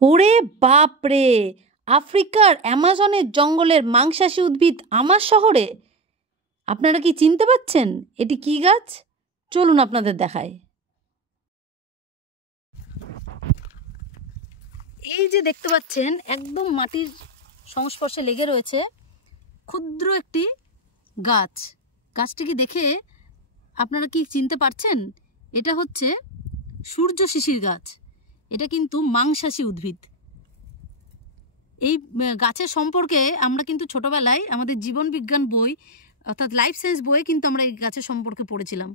ওরে বাপরে, আফ্রিকার অ্যামাজনের জঙ্গলের মাংসাশী উদ্ভিদ আমার শহরে! আপনারা কি চিনতে পারছেন এটি কি গাছ? চলুন আপনাদের দেখাই। এই যে দেখতে পাচ্ছেন, একদম মাটির সংস্পর্শে লেগে রয়েছে ক্ষুদ্র একটি গাছ। গাছটিকে দেখে আপনারা কি চিনতে পারছেন? এটা হচ্ছে সূর্য শিশির গাছ। এটা কিন্তু মাংসাশী উদ্ভিদ। এই গাছের সম্পর্কে আমরা কিন্তু ছোটবেলায় আমাদের জীবন বিজ্ঞান বই অর্থাৎ লাইফ সায়েন্স বই কিন্তু আমরা এই গাছের সম্পর্কে পড়েছিলাম।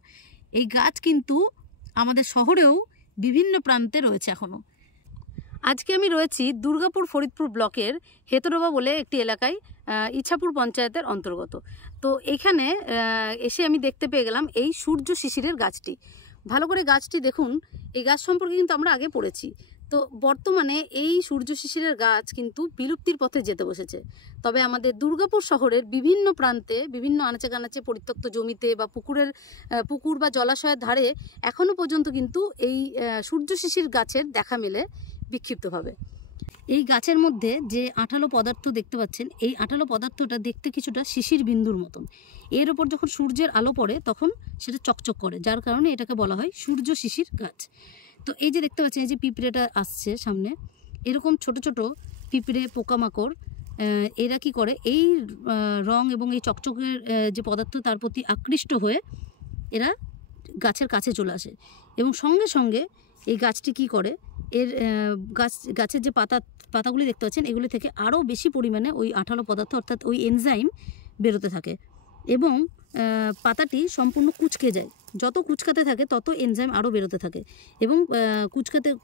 এই গাছ কিন্তু আমাদের শহরেও বিভিন্ন প্রান্তে রয়েছে এখনও। আজকে আমি রয়েছি দুর্গাপুর ফরিদপুর ব্লকের হেতরোবা বলে একটি এলাকায়, ইছাপুর পঞ্চায়েতের অন্তর্গত। তো এখানে এসে আমি দেখতে পেয়ে গেলাম এই সূর্য শিশিরের গাছটি। ভালো করে গাছটি দেখুন। এই গাছ সম্পর্কে কিন্তু আমরা আগে পড়েছি। তো বর্তমানে এই সূর্য শিশিরের গাছ কিন্তু বিলুপ্তির পথে যেতে বসেছে। তবে আমাদের দুর্গাপুর শহরের বিভিন্ন প্রান্তে, বিভিন্ন আনাচে কানাচে পরিত্যক্ত জমিতে বা পুকুর বা জলাশয়ের ধারে এখনও পর্যন্ত কিন্তু এই সূর্য শিশির গাছের দেখা মেলে বিক্ষিপ্তভাবে। এই গাছের মধ্যে যে আঠালো পদার্থ দেখতে পাচ্ছেন, এই আঠালো পদার্থটা দেখতে কিছুটা শিশির বিন্দুর মতন। এর ওপর যখন সূর্যের আলো পড়ে তখন সেটা চকচক করে, যার কারণে এটাকে বলা হয় সূর্য শিশির গাছ। তো এই যে দেখতে পাচ্ছেন, এই যে পিঁপড়েটা আসছে সামনে, এরকম ছোট ছোট পিঁপড়ে, পোকামাকড়, এরা কি করে এই রং এবং এই চকচকের যে পদার্থ তার প্রতি আকৃষ্ট হয়ে এরা গাছের কাছে চলে আসে এবং সঙ্গে সঙ্গে এই গাছটি কি করে, এর গাছের যে পাতাগুলি দেখতে পাচ্ছেন এগুলি থেকে আরও বেশি পরিমাণে ওই আঠালো পদার্থ অর্থাৎ ওই এনজাইম বেরোতে থাকে এবং পাতাটি সম্পূর্ণ কুঁচকে যায়। যত কুচকাতে থাকে তত এনজাইম আরও বেরোতে থাকে এবং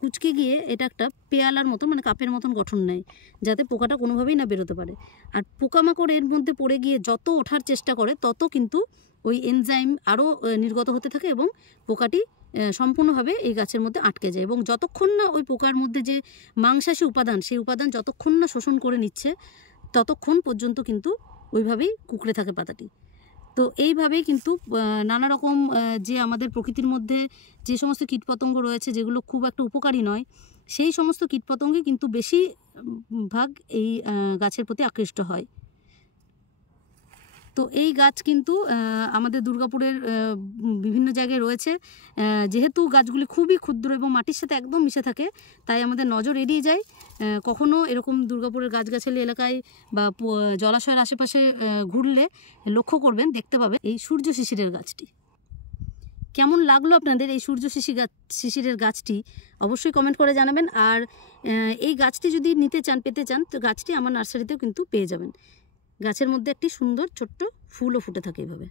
কুচকে গিয়ে এটা একটা পেয়ালার মতন, মানে কাপের মতন গঠন নেয়, যাতে পোকাটা কোনোভাবেই না বেরোতে পারে। আর পোকামাকড় এর মধ্যে পড়ে গিয়ে যত ওঠার চেষ্টা করে তত কিন্তু ওই এনজাইম আরও নির্গত হতে থাকে এবং পোকাটি সম্পূর্ণভাবে এই গাছের মধ্যে আটকে যায় এবং যতক্ষণ না ওই পোকার মধ্যে যে মাংসাশী উপাদান, সেই উপাদান যতক্ষণ না শোষণ করে নিচ্ছে ততক্ষণ পর্যন্ত কিন্তু ওইভাবেই কুঁকড়ে থাকে পাতাটি। তো এইভাবেই কিন্তু নানা রকম যে আমাদের প্রকৃতির মধ্যে যে সমস্ত কীটপতঙ্গ রয়েছে যেগুলো খুব একটা উপকারী নয়, সেই সমস্ত কীটপতঙ্গে কিন্তু বেশি ভাগ এই গাছের প্রতি আকৃষ্ট হয়। তো এই গাছ কিন্তু আমাদের দুর্গাপুরের বিভিন্ন জায়গায় রয়েছে। যেহেতু গাছগুলি খুবই ক্ষুদ্র এবং মাটির সাথে একদম মিশে থাকে, তাই আমাদের নজর এড়িয়ে যায়। কখনও এরকম দুর্গাপুরের গাছগাছালি এলাকায় বা জলাশয়ের আশেপাশে ঘুরলে লক্ষ্য করবেন, দেখতে পাবেন এই সূর্য শিশিরের গাছটি। কেমন লাগলো আপনাদের এই সূর্য শিশিরের গাছটি অবশ্যই কমেন্ট করে জানাবেন। আর এই গাছটি যদি নিতে চান, পেতে চান, তো গাছটি আমার নার্সারিতেও কিন্তু পেয়ে যাবেন। গাছের মধ্যে একটি সুন্দর ছোট্ট ফুলও ফুটে থাকে এভাবে।